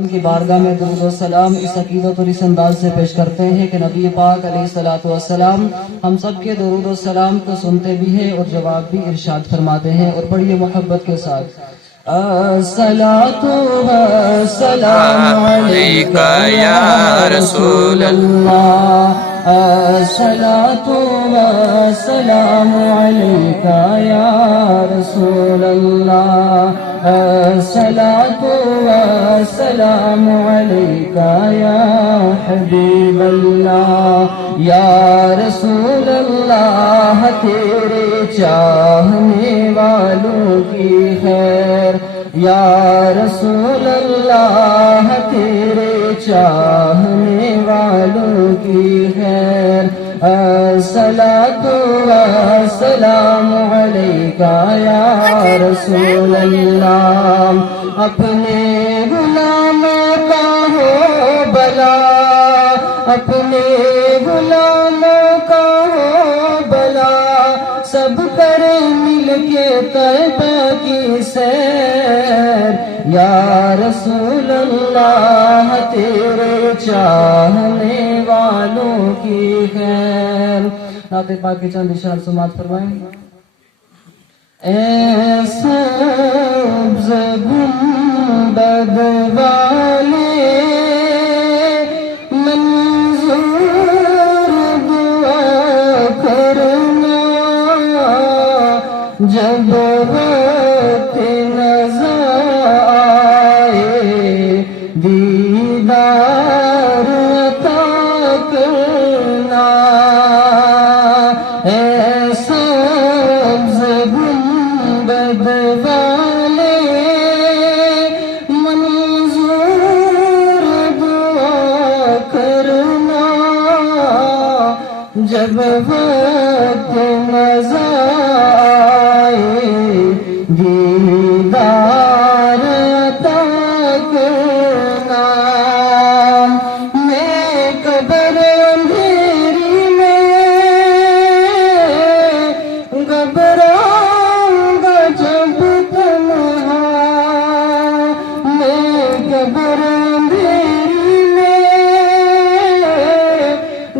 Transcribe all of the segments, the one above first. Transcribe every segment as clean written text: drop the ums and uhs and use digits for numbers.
وسلم کی بارگاہ میں درود و سلام اس عقیدت اور اس انداز سے پیش کرتے ہیں کہ نبی پاک علیہ الصلوۃ والسلام ہم سب کے درود و سلام کو سنتے بھی ہیں اور جواب بھی ارشاد فرماتے ہیں، اور بڑی محبت کے ساتھ الصلاۃ والسلام علیکہ یا رسول اللہ، الصلاۃ والسلام علیکہ یا رسول اللہ، الصلاۃ والسلام علیکہ یا حبیب اللہ، یا رسول اللہ تیرے چاہنے والوں کی خیر، یا رسول اللہ تیرے چاہنے والوں کی خیر، الصلاۃ والسلام علیکہ یا رسول اللہ، اپنے غلاموں کا ہو بلا، اپنے غلاموں کا ہو بلا، سب کرے مل کے طیبہ کی سیر، یا رسول اللہ تیرے چاہنے والوں کی خیر۔ نعت پاک کی چند اشعار سماعت فرمائیں۔ اے سبز گنبد والے منظور دعا کرنا، جب وقت نظر آئے دیدار عطا کرنا، اے سبز گنبد والے منظور دعا کرنا، جب وقت نظر دیدار عطا کرنا، میں قبر اندھیری میں گھبراؤں گا جب تنہا، میں قبر اندھیری میں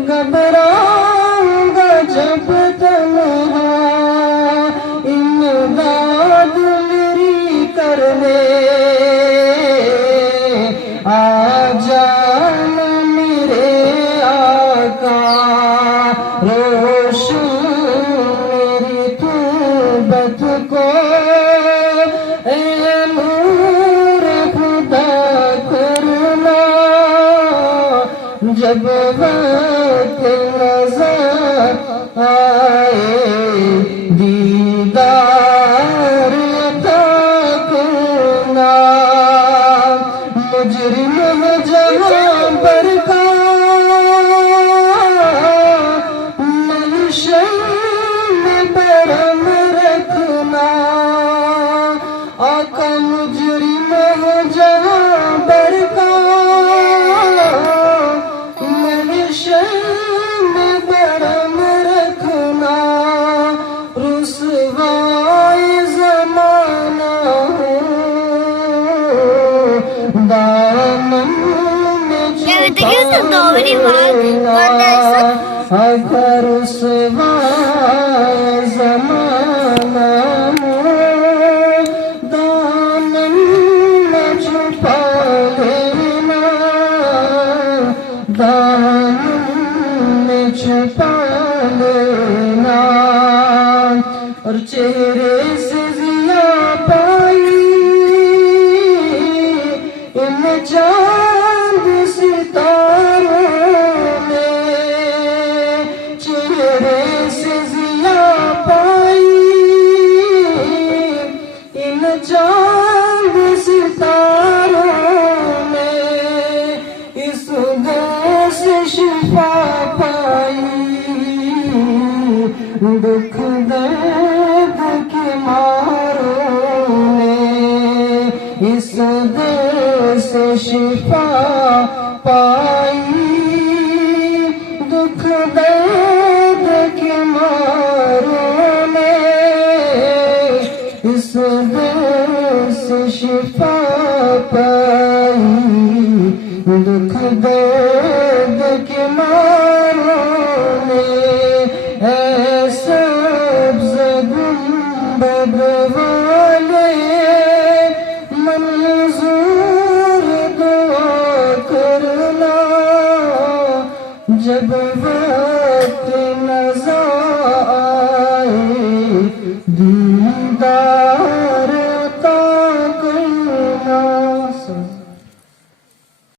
گھبراؤں گا جب تنہا، امداد میری کرنے آ جانا میرے آقا، روشن میری تربت کو اے نور خدا کرنا، جب وقت نظر آئے دیدار عطا کرنا، مجرم ہے جہاں پر کا منشن میں برہم رکھنا، آقا مجرم ہے جہاں پر کا منشن میں برہم رکھنا، رسوائے زمانہ دامن میں چھپا لینا، اگر رسوائے زمانہ دامن میں چھپا لینا، دامن میں چھپا لینا، اور چہرے سے ضیاء پائی ان چاند ستاروں میں، چہرے سے ضیاء پائی ان چاند ستاروں میں، اس دل سے شفا پائی دکھ درد کے ماروں نے، اس دل سے شفا پائی دکھ درد کے ماروں نے، اس دل سے شفا پائی دکھ درد کے ماروں نے اے سبز گنبد والے منظور دعا کرنا جب وقت نظر آئے